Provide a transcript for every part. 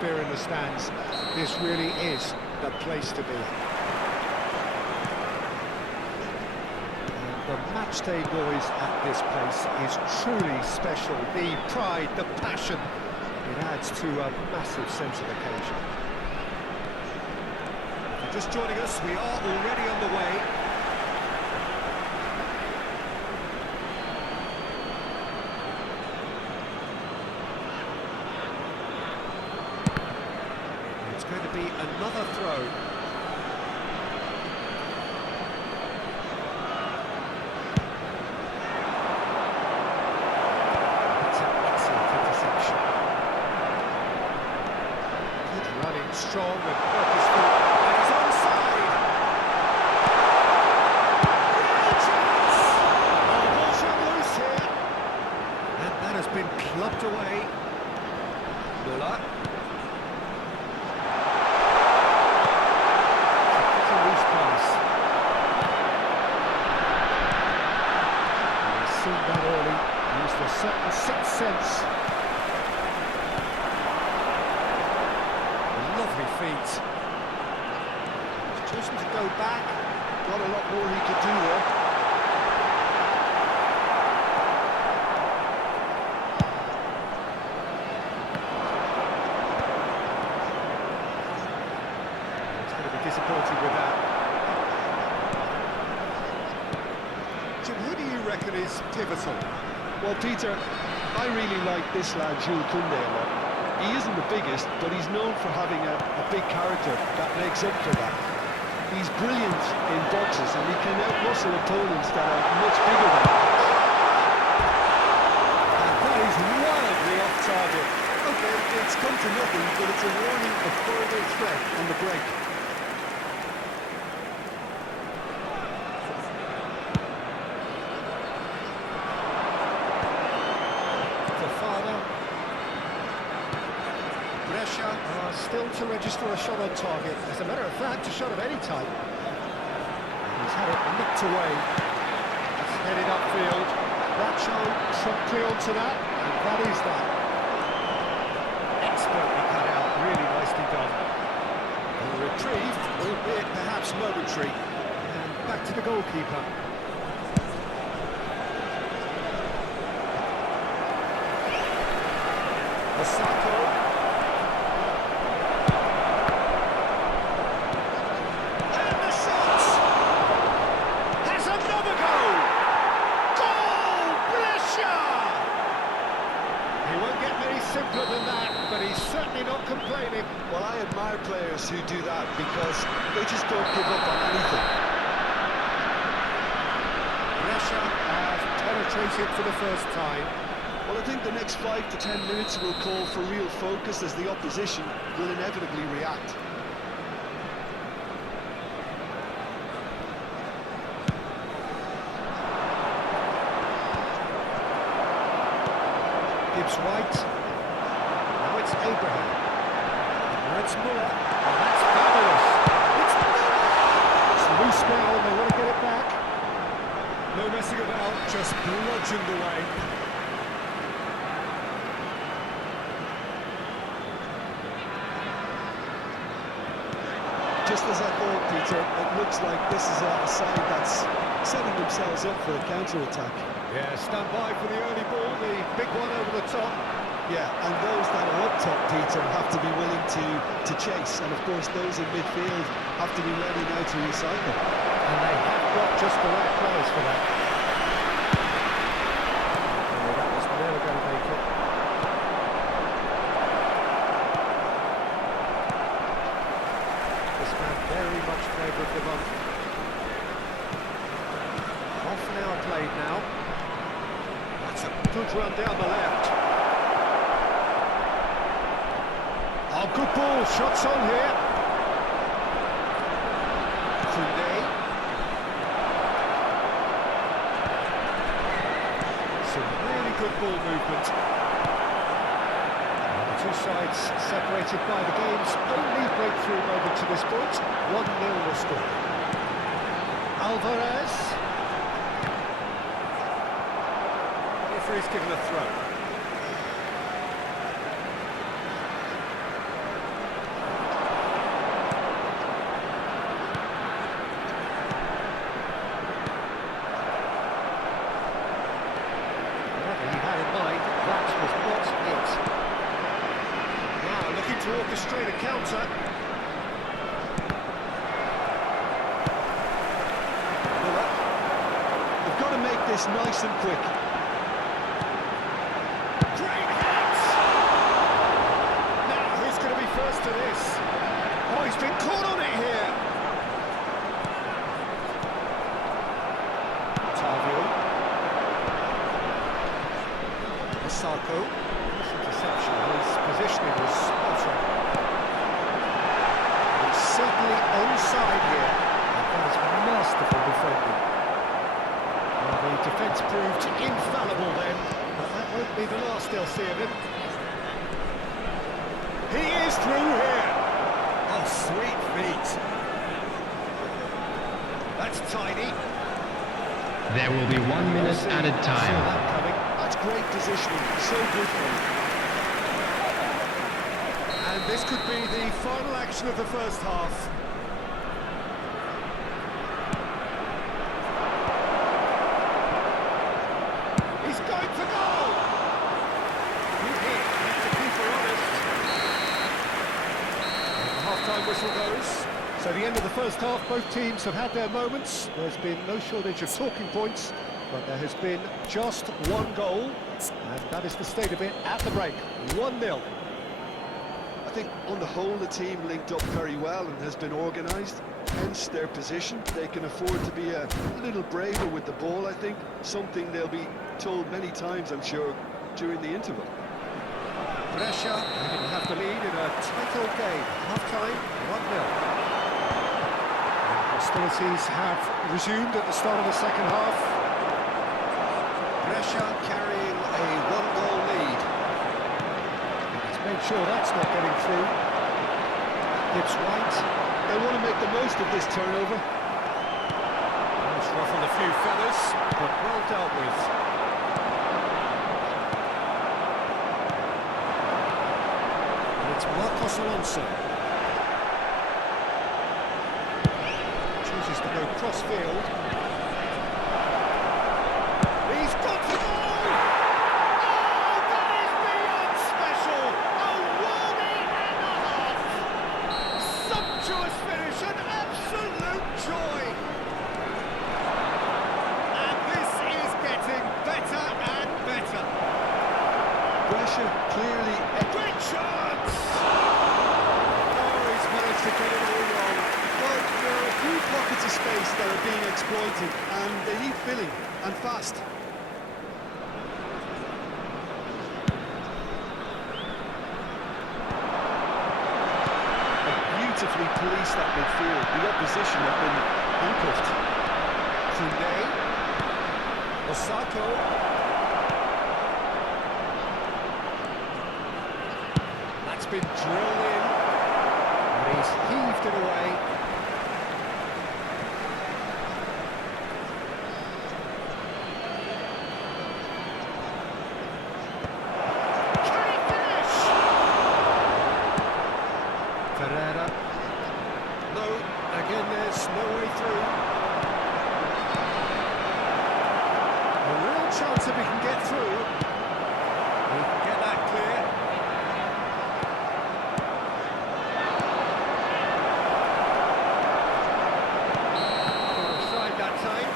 atmosphere in the stands. This really is the place to be. And the matchday noise at this place is truly special. The pride, the passion, it adds to a massive sense of occasion. If you're just joining us, we are already on the way. It's going to be another throw. It's an excellent interception. Good running, strong and purposeful, and he's onside. Real chance! Oh, ball's run loose here. And that has been clubbed away. Muller. Seen that early, used a certain sixth sense. Lovely feet. He's chosen to go back, got a lot more he could do there. He's going to be disappointed with that. Who do you reckon is pivotal? Well, Peter, I really like this lad, Jules Koundé, a lot. He isn't the biggest, but he's known for having a big character that makes up for that. He's brilliant in boxes, and he can outmuscle opponents that are much bigger than him. And that is wildly off target. Okay, it's come to nothing, but it's a warning of further threat on the break. Still to register a shot on target. As a matter of fact, a shot of any type. He's had it nicked away. It's headed upfield. Bradshaw promptly onto that, and that is that. Expertly cut out, really nicely done. And retrieved, albeit perhaps momentary. And back to the goalkeeper. Osako. Simpler than that, but he's certainly not complaining. Well, I admire players who do that because they just don't give up on anything. Brescia has penetrated for the first time. Well, I think the next 5 to 10 minutes will call for real focus as the opposition will inevitably react. Gibbs White. It's Abraham. Now it's Muller. Oh, that's fabulous. It's Muller! It's loose now, and they want to get it back. No messing about, just bludgeoned away. Just as I thought, Peter, it looks like this is a side that's setting themselves up for a counter-attack. Yeah, stand by for the early ball, the big one over the top. Yeah, and those that are up top, Peter, have to be willing to chase. And of course, those in midfield have to be ready now to recycle. And they have got just the right players for that. Oh, that was never going to make it. This man very much favour of the month. Half an hour played now. That's a good run down the left. Oh, good ball, shots on here. Koundé. Some really good ball movement. The two sides separated by the game's only breakthrough moment to this point. 1-0 the score. Alvarez. Referee's given a throw. orchestrate a counter. They've got to make this nice and quick. Great hit! Now, who's going to be first to this? Oh, he's been caught on it here. Tavio. Osako. This interception, his positioning was spot on. He's certainly onside here. And that is masterful defending. Well, the defence proved infallible then, but that won't be the last they'll see of him. He is through here. Oh, sweet feet. That's tiny. There will be 1 minute added Saw time. that coming. That's great positioning, so good for him. And this could be the final action of the first half. He's going for goal! Good hit, keeps the keeper honest. And the half-time whistle goes. So the end of the first half, both teams have had their moments. There's been no shortage of talking points, but there has been just one goal, and that is the state of it at the break, 1-0. I think on the whole the team linked up very well and has been organised, hence their position. They can afford to be a little braver with the ball, I think, something they'll be told many times, I'm sure, during the interval. Brescia are going to have the lead in a tight old game. Half-time, 1-0. Hostilities have resumed at the start of the second half. Brescia carrying a one-goal lead. Let's make sure that's not getting through. Gibbs White. They want to make the most of this turnover. It's ruffled a few feathers, but well dealt with. And it's Marcos Alonso. Chooses to go cross-field. He's got the goal! Oh, that is beyond special! A warning and a half! Sumptuous finish, an absolute joy! And this is getting better and better. Brescia clearly... Great chance! Oh, he's managed to get it all wrong. Well, there are a few pockets of space that are being exploited, and they need filling, and fast. Beautifully policed that midfield. The opposition have been handcuffed. Koundé. Osako. That's been drilled in. And he's heaved it away. Can he finish? Ferreira. No, again there's no way through. A real chance if he can get through. He can get that clear. Offside that time.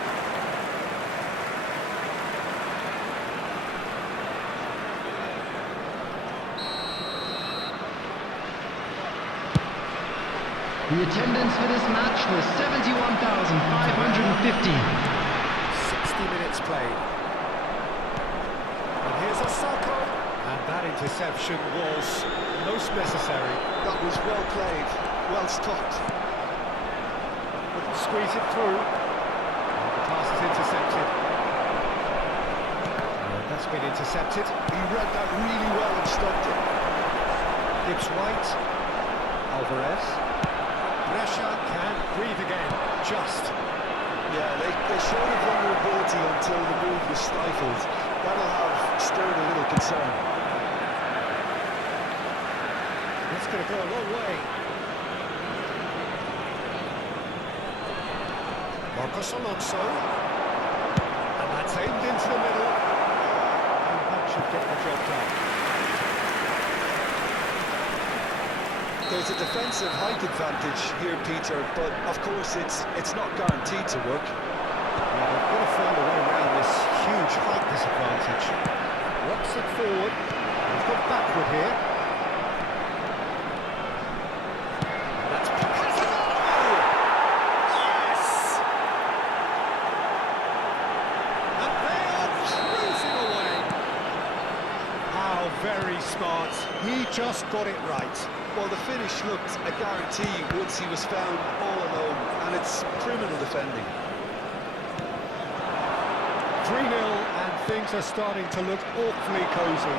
The attendance for this match was 71,550. 60 minutes played. And here's Osako. And that interception was most necessary. That was well played, well stopped. Couldn't squeeze it through. And the pass is intercepted. And that's been intercepted. He read that really well and stopped it. Gibbs White. Alvarez. Brescia can breathe again. Just. Yeah, they showed a vulnerability until the move was stifled. That'll have stirred a little concern. That's going to go a long way. Marcos Alonso. And that's aimed into the middle. And that should get the job done. There's a defensive height advantage here, Peter, but of course it's not guaranteed to work. Yeah, they've got to find a way around this huge height disadvantage. Rocks it forward. He's got backward here. And that's yes! And they are cruising away. How very smart. He just got it right. Well, the finish looked a guarantee once he was found all alone, and it's criminal defending. 3-0 and things are starting to look awfully cosy.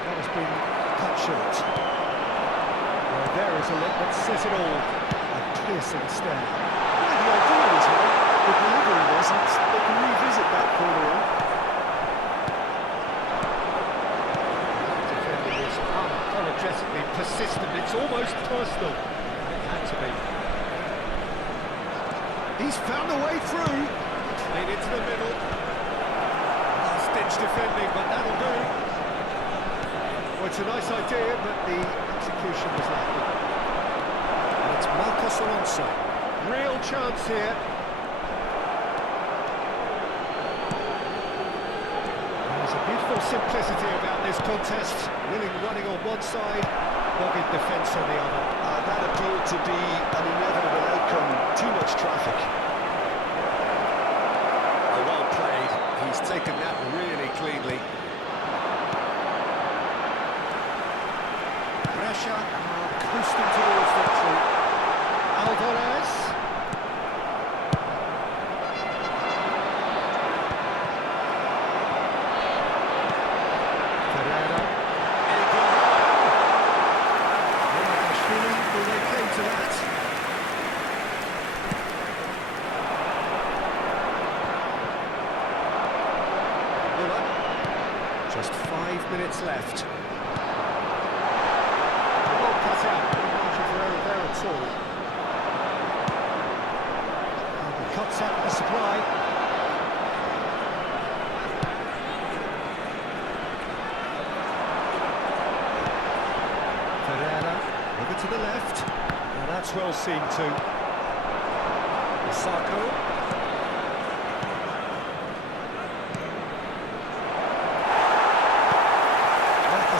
That has been cut short. Well, there is a look that says it all. A piercing stare. Well, the idea is right. The delivery wasn't. They can revisit that further on. Defending is unapologetically persistent. It's almost personal. It had to be. He's found a way through. Played into the middle. Last-ditch defending, but that'll do. Well, it's a nice idea, but the execution was lacking. And it's Marcos Alonso. Real chance here. There's a beautiful simplicity about this contest. Willing running on one side, dogged defence on the other. That appeared to be an inevitable outcome. Too much traffic. Well played. He's taken that really cleanly. Pressure, coasting towards victory. Alvarez. Ferreira. Well, they came to that. Just 5 minutes left. The ball cut out, no margin for error there at all. And he cuts out the supply. Ferreira, over to the left. Now that's well seen too. Isako.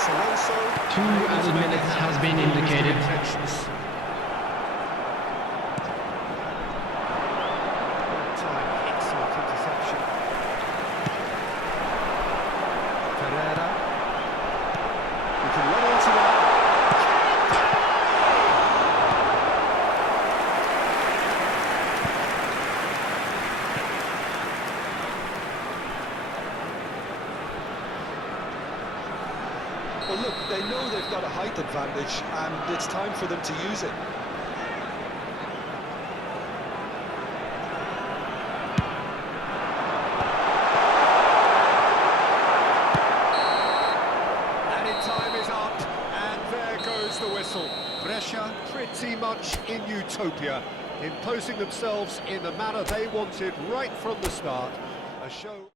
2 added minutes has been indicated. Excellent interception. Ferreira. You can run into that. Well, look, they know they've got a height advantage, and it's time for them to use it. Added time is up, and there goes the whistle. Brescia pretty much in utopia, imposing themselves in the manner they wanted right from the start. A show...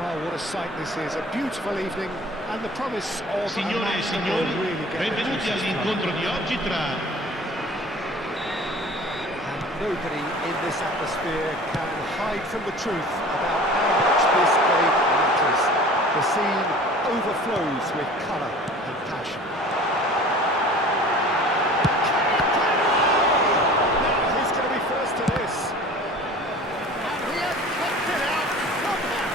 Well, what a sight this is. A beautiful evening and the promise of a Signore e match that signori, will really get the benvenuti juices all'incontro flowing. di oggi tra... And nobody in this atmosphere can hide from the truth about how much this game matters. The scene overflows with colour and passion. Now, who's going to be first to this? And he has kicked it out somehow.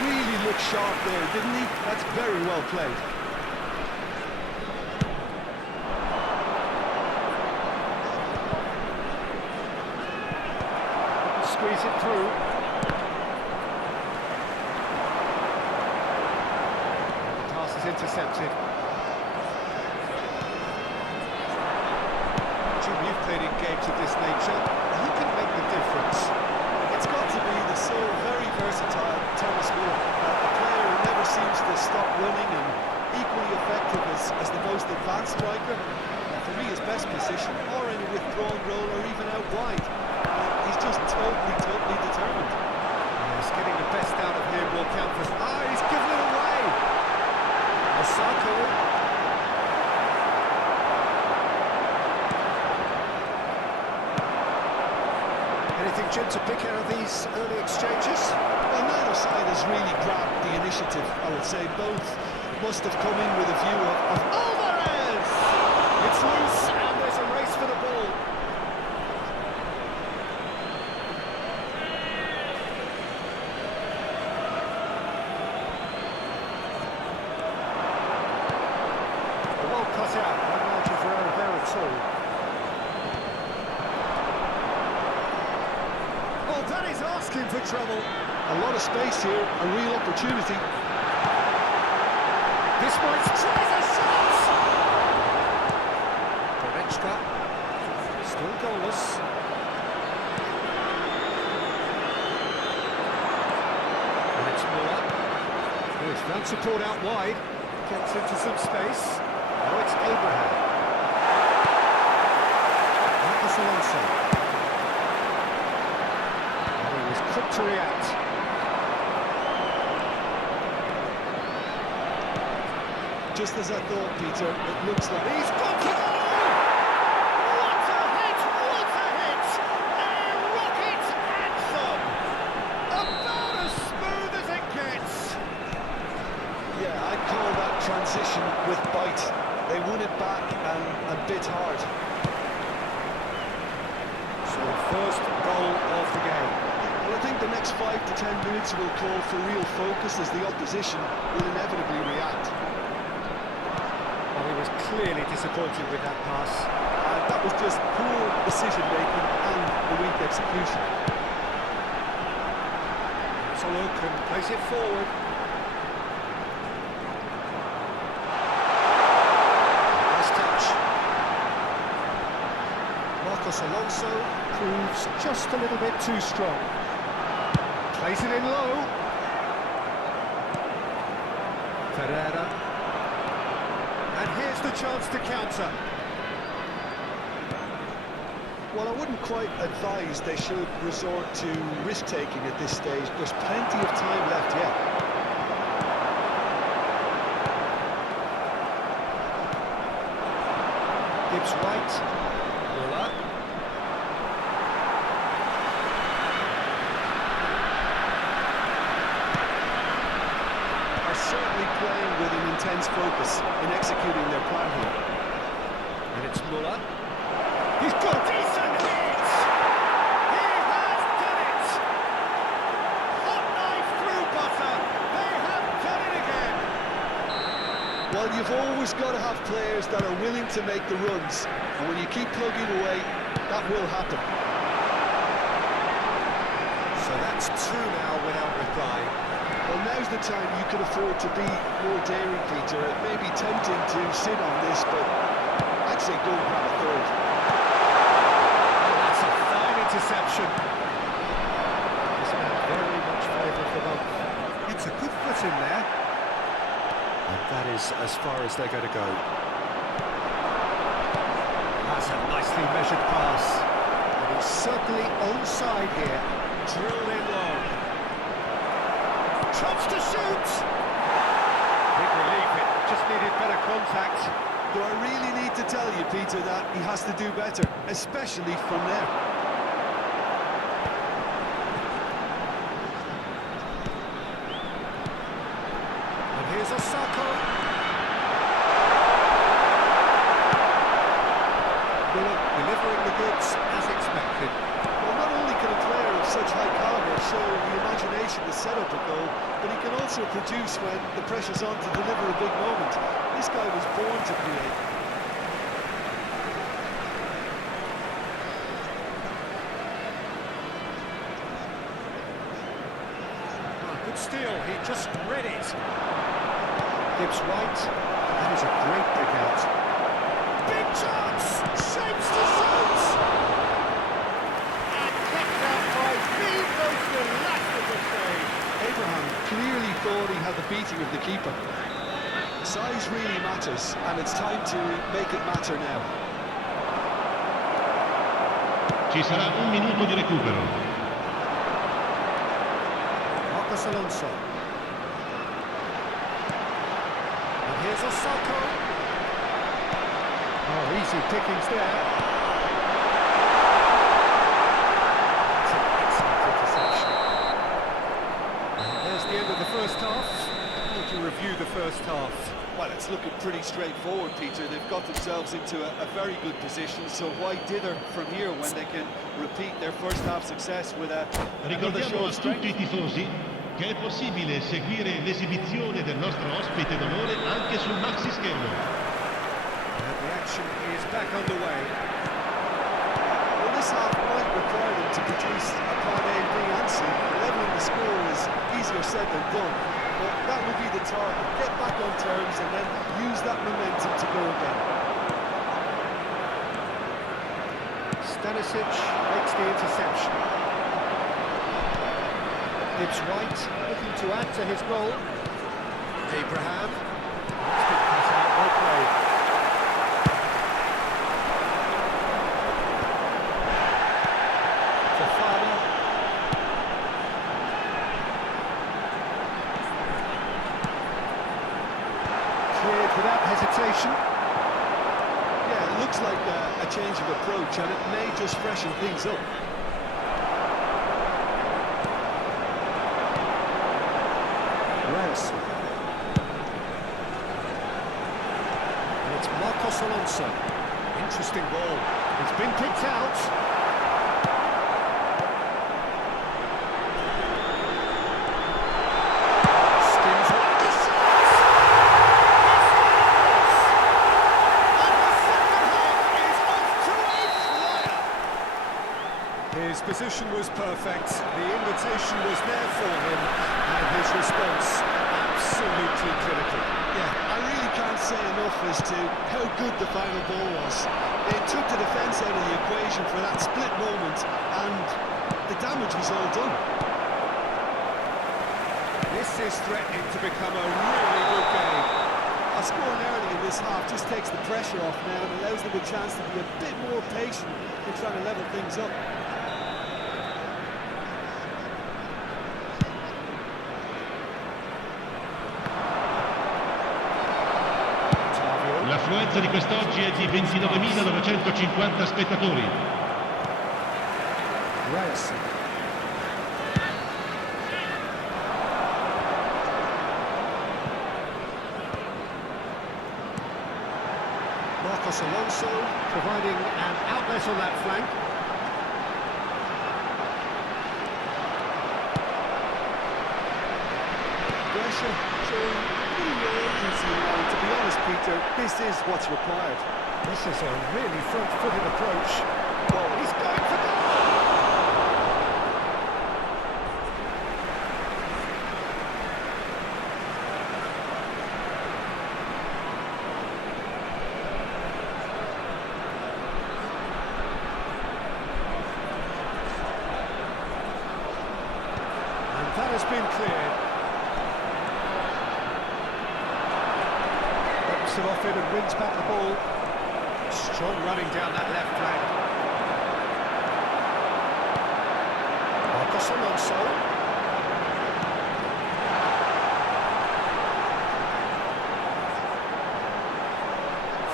Really looked sharp there, didn't he? That's very well played. Squeeze it through. The pass is intercepted. Jim, you've played in games of this nature. Who can make the difference? It's got to be the so very versatile Thomas Muller, a player who never seems to stop running and equally effective as the most advanced striker. For me, his best position, or in a withdrawn role, or even out wide. He's just totally determined. Yes, getting the best out of him will count for... Ah, he's given it away! Osako. Anything, Jim, to pick out of these early exchanges? Well, neither side has really grabbed the initiative, I would say. Both must have come in with a view of Alvarez! It's loose, and there's a race for the ball. Well cut out, no margin for error there at all. Oh, that is asking for trouble. A lot of space here, a real opportunity. This might tries a shot! Goretzka, still goalless. And it's Muller. Oh, he's found support out wide. Gets into some space. Oh, it's Abraham. Marcus Alonso. And he was quick to react. Just as I thought, Peter, it looks like He's got to go! What a hit! What a hit! A rocket anthem! About as smooth as it gets! Yeah, I'd call that transition with bite. They won it back and bit hard. So, first goal of the game. Well, I think the next 5 to 10 minutes will call for real focus as the opposition will inevitably react. Well, he was clearly disappointed with that pass. And that was just poor decision-making and a weak execution. Solo can place it forward. Nice touch. Marcos Alonso proves just a little bit too strong. Plays it in low. Ferreira. And here's the chance to counter. Well, I wouldn't quite advise they should resort to risk-taking at this stage. There's plenty of time left yet. Gibbs right. Muller. Are certainly playing with an intense focus in executing their plan here. And it's Muller. He's got a decent hit! He has done it! Hot knife through butter! They have done it again! Well, you've always got to have players that are willing to make the runs. And when you keep plugging away, that will happen. So that's two now without reply. Well, now's the time you can afford to be more daring, Peter. It may be tempting to sit on this, but I'd say go and grab a third. Oh, that's a fine interception. This man very much favoured for both. It's a good foot in there. And that is as far as they're going to go. That's a nicely measured pass. And he's certainly onside here. Drilled in low. chance to shoot! Big relief, it just needed better contact. Do I really need to tell you, Peter, that he has to do better, especially from there? And here's Osako. Miller delivering the goods as expected. Well, not only can a player of such high calibre show the imagination to set up a goal, but he can also produce when the pressure's on to deliver a big moment. This guy was born to create. Good steal, he just read it. Gibbs White, that is a great pick out. Big chance, shapes to shoot! And kept out by the most elastic save. Abraham clearly thought he had the beating of the keeper. Size really matters, and it's time to make it matter now. Ci sarà un minuto di recupero. Alonso. And here's Osako. Oh, easy pickings there. That's an excellent interception. And there's the end of the first half. How would you review the first half? Well, it's looking pretty straightforward, Peter. They've got themselves into a very good position, so why dither from here when they can repeat their first half success with another show Ricordiamo of a strength? tutti i tifosi che è possibile seguire l'esibizione del nostro ospite d'onore anche sul maxi schermo. And the action is back underway. Well, this half might require them to produce a plan A, B and C. Levelling the score is easier said than done, but that will be the target. Get back on terms and then use that momentum to go again. Stanisic makes the interception. Gibbs White looking to add to his goal. Abraham. That's been cut out, well played. Fafana. Cleared without hesitation. Yeah, it looks like a change of approach, and it may just freshen things up. Reyes. And it's Marcos Alonso. Interesting ball. It's been picked out. Skins away the shot. And the second half is off to a flyer. His position was perfect. The invitation was there for him. And his response, absolutely critical. Yeah, I really can't say enough as to how good the final ball was. It took the defence out of the equation for that split moment, and the damage was all done. This is threatening to become a really good game. Scoring early in this half just takes the pressure off now and allows them a chance to be a bit more patient in trying to level things up. L'affluenza di quest'oggi è di 29.950 spettatori. Reyes. Marcos Alonso providing an outlet on that flank. Pressure showing pretty low agency now. To be honest, Peter, this is what's required. This is a really front-footed approach. Oh, he's going for goal! And that has been cleared. Bumps it off it and wins back the ball. Strong running down that left flank. Marcos Alonso.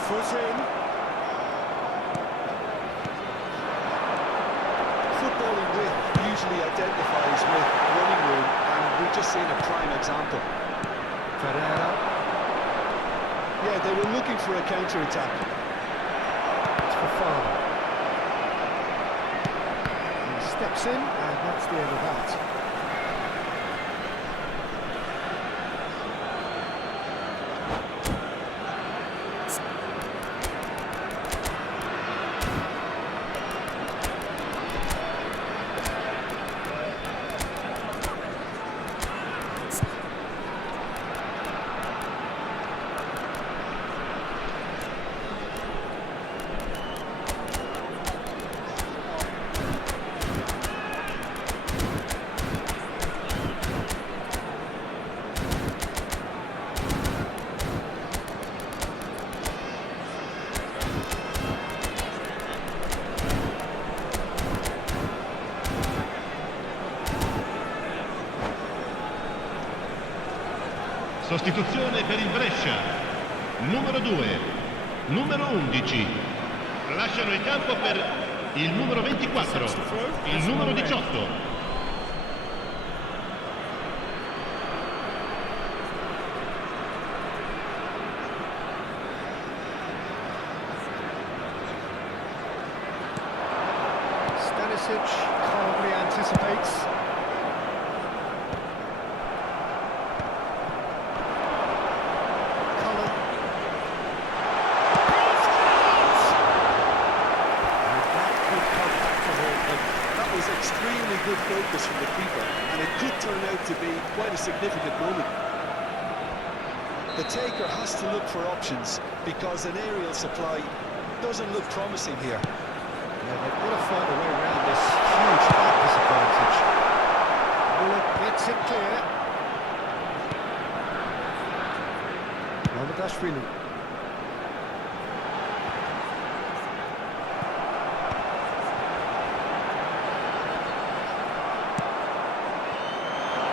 Foot in. Footballing width usually identifies with running room, and we've just seen a prime example. Ferreira. Yeah, they were looking for a counter-attack. It's for Fafana. He steps in, and that's the end of that. Sostituzione per il Brescia. Numero 2, numero 11. Lasciano il campo per il numero 24, il numero 18. Stanisic calmly anticipates. Extremely good focus from the keeper, and it could turn out to be quite a significant moment. The taker has to look for options because an aerial supply doesn't look promising here. Yeah, they've got to find a way around this huge height disadvantage. Muller gets it clear. Mamardashvili.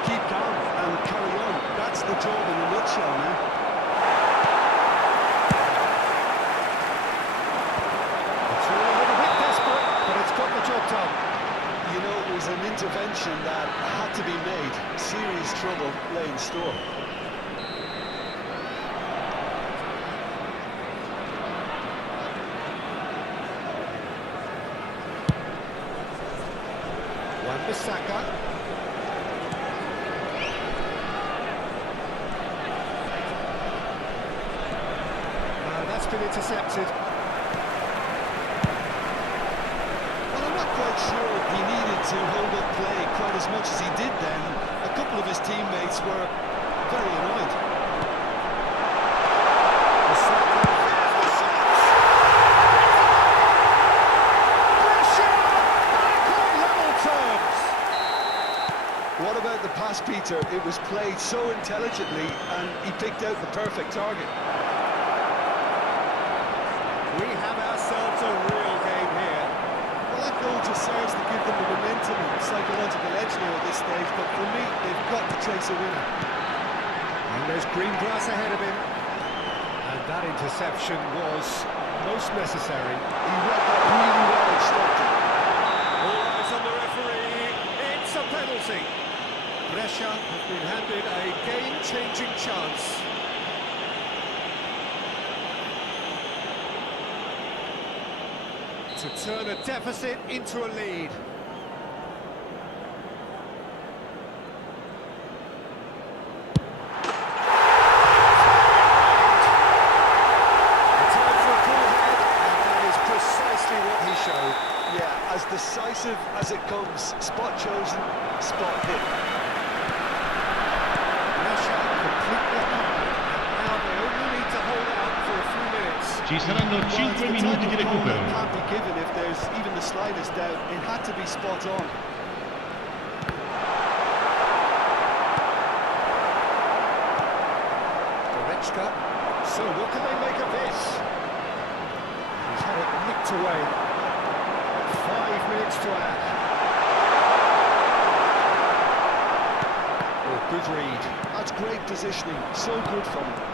Keep calm and carry on. That's the job in a nutshell now. It's all a little bit desperate, but it's got the job done. You know, it was an intervention that had to be made. Serious trouble lay in store. Wan-Bissaka. That's been intercepted. Well, I'm not quite sure he needed to hold up play quite as much as he did then. A couple of his teammates were very annoyed. What about the pass, Peter? It was played so intelligently and he picked out the perfect target. We have ourselves a real game here. Well, that goal just serves to give them the momentum and psychological edge now at this stage, but for me, they've got to chase a winner. And there's green grass ahead of him. And that interception was most necessary. He read that really well and stopped it. All eyes on the referee. It's a penalty. Brescia have been handed a game-changing chance. To turn a deficit into a lead. The time for a pull ahead, and that is precisely what he showed. Yeah, as decisive as it comes. Spot chosen, spot hit. Brescia completely up, and now they only need to hold out for a few minutes. Ci saranno 5 minuti di recupero. Can't be given if there's even the slightest doubt. It had to be spot on. Goretzka. So what can they make of this? He's had it nicked away. 5 minutes to add. Oh, good read. That's great positioning. So good from him.